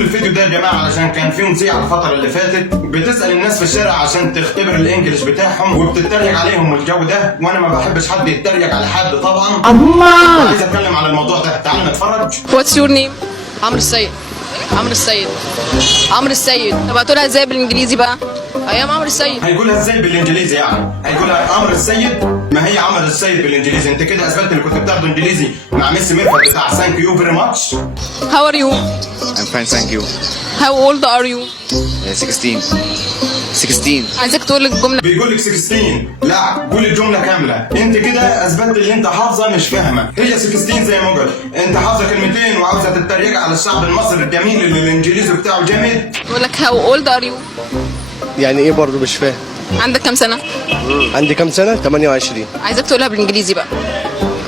الفيديو ده يا جماعه علشان كان في مذيعه الفتره اللي فاتت بتسال الناس في الشارع عشان تختبر الانجليش بتاعهم وبتتريق عليهم والجو ده، وانا ما بحبش حد يتريق على حد طبعا. الله، عايز اتكلم على الموضوع ده، تعالوا نتفرج. What's your name؟ عمرو السيد. عمرو السيد. عمرو السيد. طب هتقولها ازاي بالانجليزي بقى؟ ايام عمرو السيد. هيقولها ازاي بالانجليزي يعني؟ هيقولها عمرو السيد؟ ما هي عمرو السيد بالانجليزي. انت كده اثبتت اللي كنت بتاخده انجليزي مع ميسي ميرفت بتاع ثانك يو فيري ماتش. How are you؟ I'm fine, thank you. How old are you؟ 16. 16. عايزك تقول الجملة. بيقول لك 16. لا، قول الجمله كامله. انت كده اثبتت اللي انت حافظه مش فاهمه. هي 16 زي ما قلت. انت حافظه كلمتين وعاوزه تتريق على الشعب المصري الجميل اللي الانجليزي بتاعه جامد. بقول لك how old are you؟ يعني ايه برضه مش فاهم. عندك كام سنة؟ عندي كام سنة؟ 28. عايزك تقولها بالانجليزي بقى.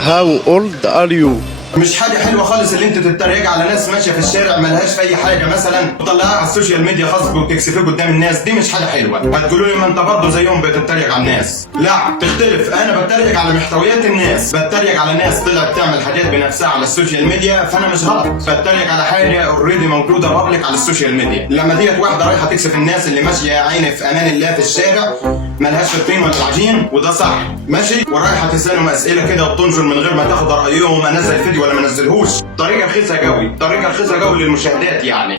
How old are you؟ مش حاجه حلوه خالص اللي انت تتريق على ناس ماشيه في الشارع ملهاش في اي حاجه مثلا وتطلعها على السوشيال ميديا خاصك وتكسفيه قدام الناس. دي مش حاجه حلوه. هتقولوا لي ما انت برضه زيهم بتتريق على الناس. لا، تختلف. انا بتريق على محتويات الناس، بتريق على ناس طلعت تعمل حاجات بنفسها على السوشيال ميديا، فانا مش غلط. بتريق على حاجه اوريدي موجوده بابليك على السوشيال ميديا. لما ديت واحده رايحه تكسف الناس اللي ماشيه يا عيني في امان الله في الشارع ملهاش في الطين ولا العجين، وده صح ماشي، ورايحه تسالهم اسئله كده وتنشر من غير ما تاخد رايهم انزل فيديو ولا ما انزلهوش. طريقه رخيصه قوي، طريقه رخيصه قوي للمشاهدات يعني.